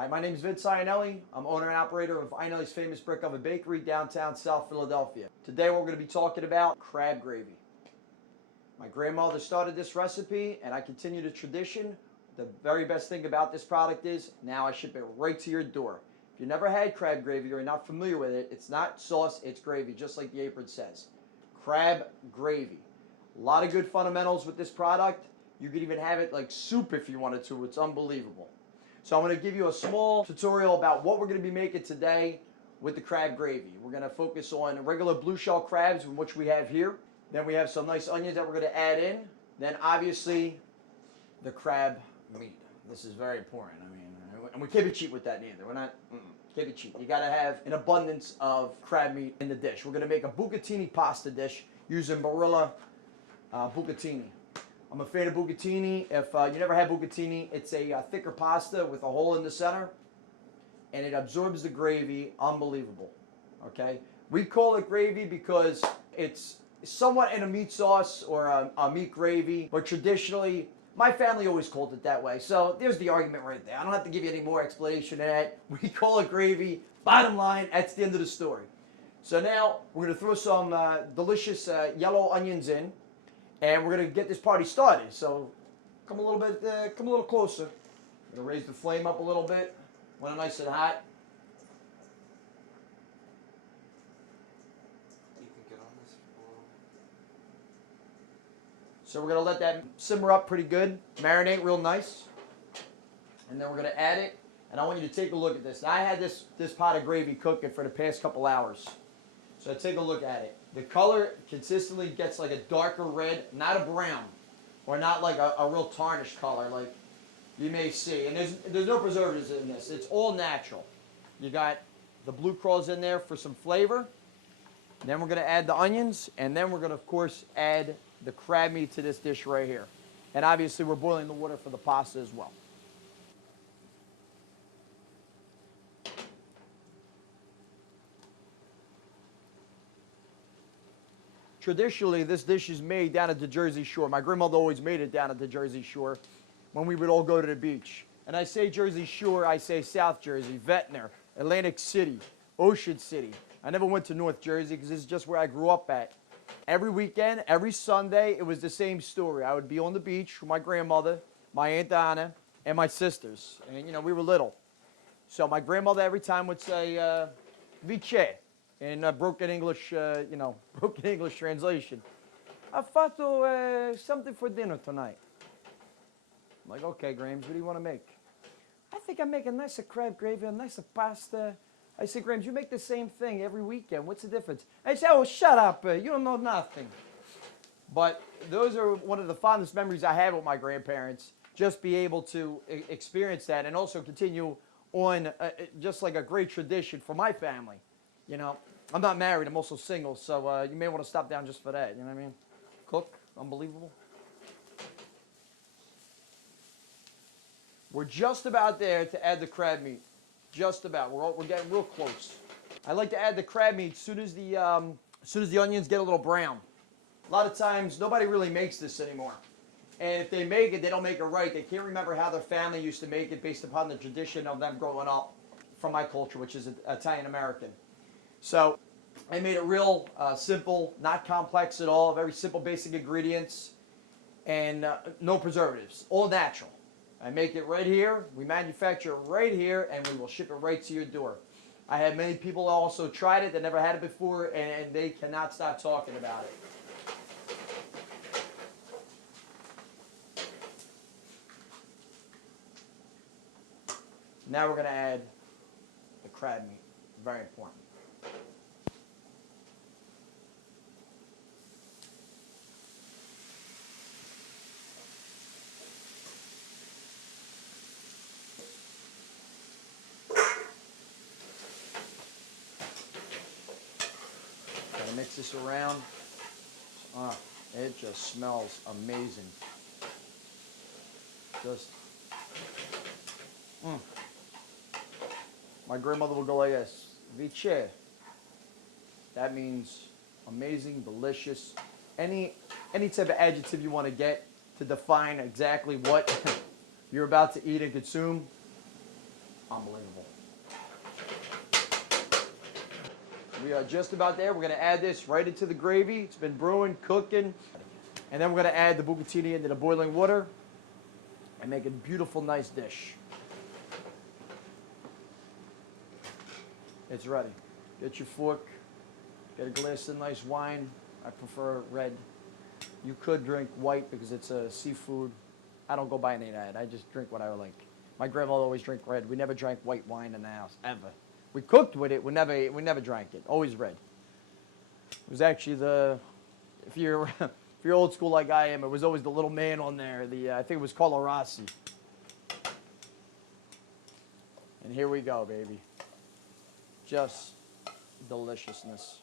Hi, my name is Vince Iannelli. I'm owner and operator of Iannelli's Famous Brick Oven Bakery, downtown South Philadelphia. Today we're going to be talking about crab gravy. My grandmother started this recipe and I continue the tradition. The very best thing about this product is now I ship it right to your door. If you never had crab gravy or you're not familiar with it, it's not sauce, it's gravy, just like the apron says. Crab gravy. A lot of good fundamentals with this product. You could even have it like soup if you wanted to. It's unbelievable. So I'm going to give you a small tutorial about what we're going to be making today with the crab gravy. We're going to focus on regular blue shell crabs, which we have here. Then we have some nice onions that we're going to add in. Then obviously the crab meat. This is very important. I mean, and we can't be cheap with that neither. We're not, can't be cheap. You got to have an abundance of crab meat in the dish. We're going to make a bucatini pasta dish using Barilla bucatini. I'm a fan of bucatini. If you never had bucatini, it's a thicker pasta with a hole in the center, and it absorbs the gravy. Unbelievable. Okay, we call it gravy because it's somewhat in a meat sauce or a meat gravy, but traditionally, my family always called it that way. So there's the argument right there. I don't have to give you any more explanation than that. We call it gravy. Bottom line, that's the end of the story. So now we're going to throw some delicious yellow onions in. And we're going to get this party started. So come a little closer. I'm going to raise the flame up a little bit when it's nice and hot. You can get on this for a little. So we're going to let that simmer up pretty good, marinate real nice. And then we're going to add it. And I want you to take a look at this. Now, I had this pot of gravy cooking for the past couple hours. So take a look at it. The color consistently gets like a darker red, not a brown, or not like a real tarnished color like you may see. And there's no preservatives in this. It's all natural. You got the blue crawls in there for some flavor. Then we're going to add the onions, and then we're going to, of course, add the crab meat to this dish right here. And obviously, we're boiling the water for the pasta as well. Traditionally, this dish is made down at the Jersey Shore. My grandmother always made it down at the Jersey Shore when we would all go to the beach. And I say Jersey Shore, I say South Jersey, Ventnor, Atlantic City, Ocean City. I never went to North Jersey because this is just where I grew up at. Every weekend, every Sunday, it was the same story. I would be on the beach with my grandmother, my Aunt Donna, and my sisters. And, you know, we were little. So my grandmother every time would say, Vice. In broken English, broken English translation. I fatto something for dinner tonight. I'm like, okay, Grams, what do you want to make? I think I make a nicer crab gravy, a nicer pasta. I say, Grams, you make the same thing every weekend. What's the difference? I say, oh, shut up. You don't know nothing. But those are one of the fondest memories I have with my grandparents. Just be able to experience that and also continue on just like a great tradition for my family. You know, I'm not married. I'm also single, so you may want to stop down just for that. You know what I mean? Cook, unbelievable. We're just about there to add the crab meat. Just about. We're getting real close. I like to add the crab meat as soon as the onions get a little brown. A lot of times, nobody really makes this anymore. And if they make it, they don't make it right. They can't remember how their family used to make it based upon the tradition of them growing up from my culture, which is Italian-American. So I made it real simple, not complex at all, very simple basic ingredients, and no preservatives, all natural. I make it right here, we manufacture it right here, and we will ship it right to your door. I had many people also tried it that never had it before, and they cannot stop talking about it. Now we're going to add the crab meat, very important. Mix this around. It just smells amazing. Just, My grandmother would go like this, Vice. That means amazing, delicious, any type of adjective you want to get to define exactly what you're about to eat and consume. Unbelievable. We are just about there. We're going to add this right into the gravy. It's been brewing, cooking. And then we're going to add the bucatini into the boiling water and make a beautiful, nice dish. It's ready. Get your fork. Get a glass of nice wine. I prefer red. You could drink white because it's a seafood. I don't go by any of that. I just drink what I like. My grandmother always drank red. We never drank white wine in the house, ever. We cooked with it. We never drank it. Always red. It was actually if you're if you're old school like I am, it was always the little man on there. I think it was Carlo Rossi. And here we go, baby. Just deliciousness.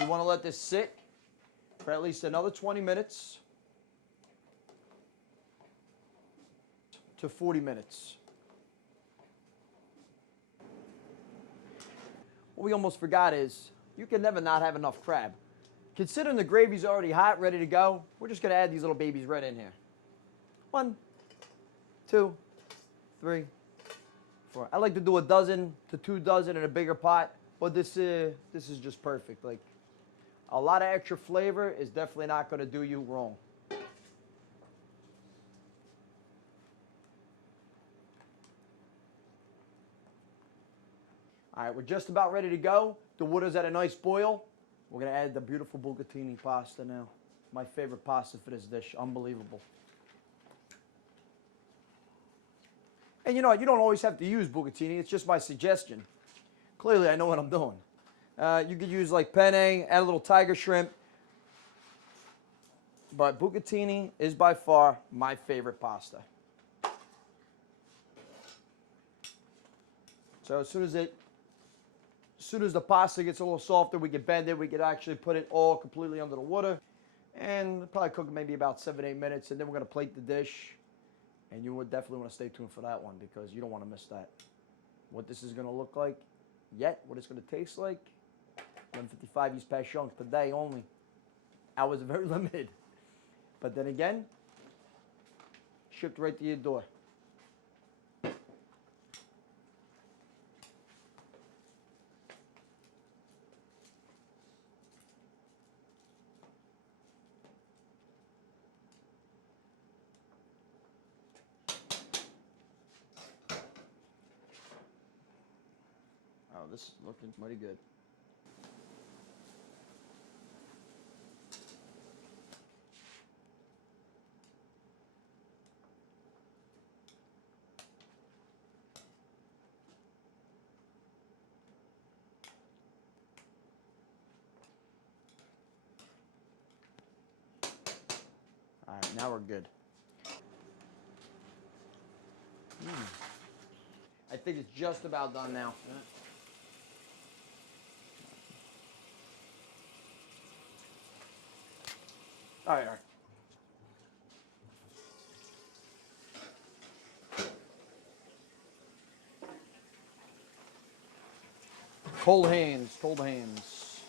You want to let this sit for at least another 20 minutes to 40 minutes. What we almost forgot is you can never not have enough crab. Considering the gravy's already hot, ready to go, we're just going to add these little babies right in here. 1, 2, 3, 4. I like to do a dozen to 2 dozen in a bigger pot, but this is just perfect. Like, a lot of extra flavor is definitely not going to do you wrong. All right, we're just about ready to go. The water's at a nice boil. We're going to add the beautiful bucatini pasta now. My favorite pasta for this dish. Unbelievable. And you know what? You don't always have to use bucatini. It's just my suggestion. Clearly, I know what I'm doing. You could use like penne, add a little tiger shrimp. But bucatini is by far my favorite pasta. So as soon as the pasta gets a little softer, we can bend it. We can actually put it all completely under the water. And probably cook it maybe about 7-8 minutes. And then we're going to plate the dish. And you would definitely want to stay tuned for that one because you don't want to miss that. What this is going to look like, what it's going to taste like. 155 East Passion per day only. Hours are very limited. But then again, shipped right to your door. Oh, this is looking mighty good. All right, now we're good. I think it's just about done now. All right, all right. Cold hands, cold hands.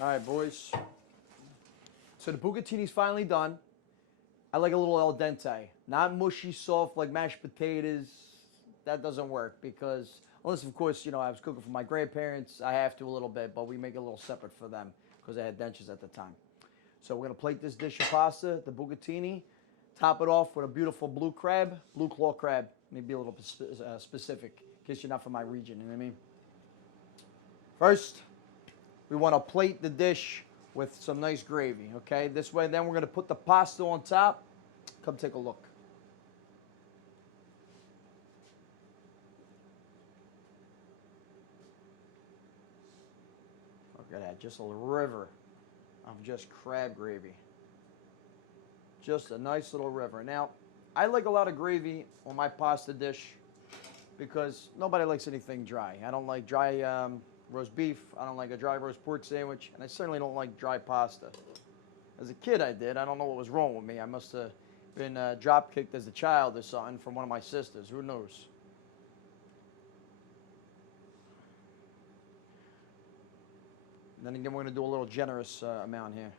All right, boys. So the bucatini's finally done. I like a little al dente, not mushy, soft like mashed potatoes. That doesn't work because, unless of course, I was cooking for my grandparents, I have to a little bit, but we make it a little separate for them because they had dentures at the time. So we're gonna plate this dish of pasta, the bucatini, top it off with a beautiful blue claw crab. Maybe a little specific in case you're not from my region, you know what I mean? First, we want to plate the dish with some nice gravy, okay? This way, then we're going to put the pasta on top. Come take a look. Look at that, just a river of just crab gravy. Just a nice little river. Now, I like a lot of gravy on my pasta dish because nobody likes anything dry. I don't like dry roast beef. I don't like a dry roast pork sandwich. And I certainly don't like dry pasta. As a kid, I did. I don't know what was wrong with me. I must have been drop kicked as a child or something from one of my sisters. Who knows? Then again, we're going to do a little generous amount here.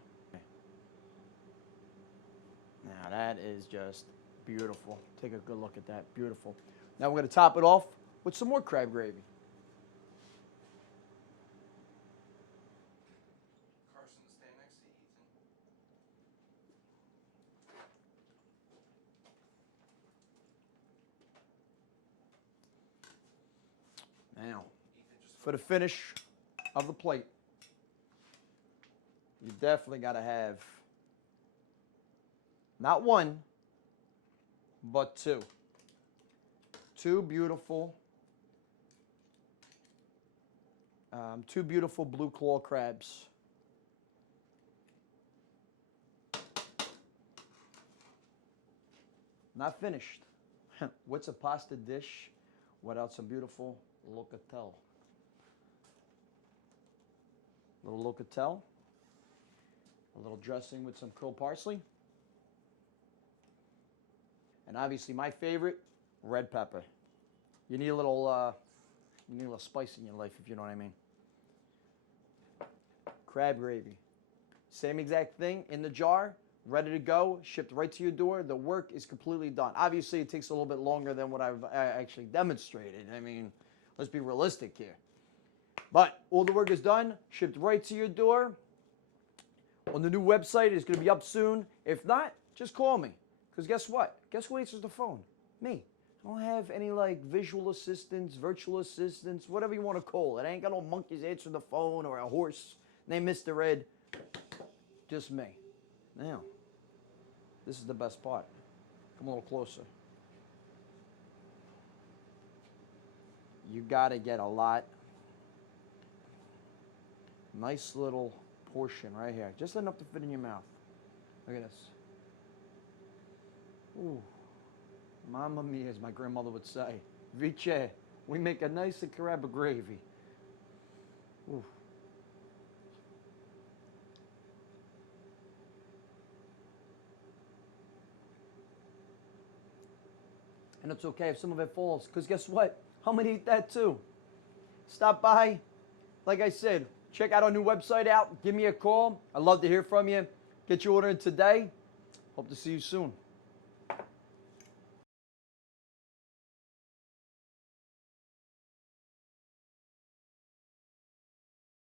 Now that is just beautiful. Take a good look at that. Beautiful. Now we're going to top it off with some more crab gravy. Carson, stand next to Ethan. Now, Ethan, just for the finish of the plate, you definitely got to have not one, but two. Two beautiful blue claw crabs. Not finished. What's a pasta dish without some beautiful locatelle? A little locatelle, a little dressing with some curled parsley, and obviously my favorite, red pepper. You need a little spice in your life, if you know what I mean. Crab gravy, same exact thing in the jar, ready to go, shipped right to your door. The work is completely done. Obviously, it takes a little bit longer than what I've actually demonstrated. I mean, let's be realistic here. But all the work is done, shipped right to your door. On the new website, it's going to be up soon. If not, just call me. Because guess what? Guess who answers the phone? Me. I don't have any like visual assistants, virtual assistants, whatever you want to call it. I ain't got no monkeys answering the phone or a horse named Mr. Ed. Just me. Now, this is the best part. Come a little closer. You got to get a lot. Nice little portion right here. Just enough to fit in your mouth. Look at this. Ooh. Mamma mia, as my grandmother would say. Vice, we make a nice crab gravy. Ooh. And it's okay if some of it falls, because guess what? I'm going to eat that too. Stop by. Like I said, check out our new website out. Give me a call. I'd love to hear from you. Get your order in today. Hope to see you soon.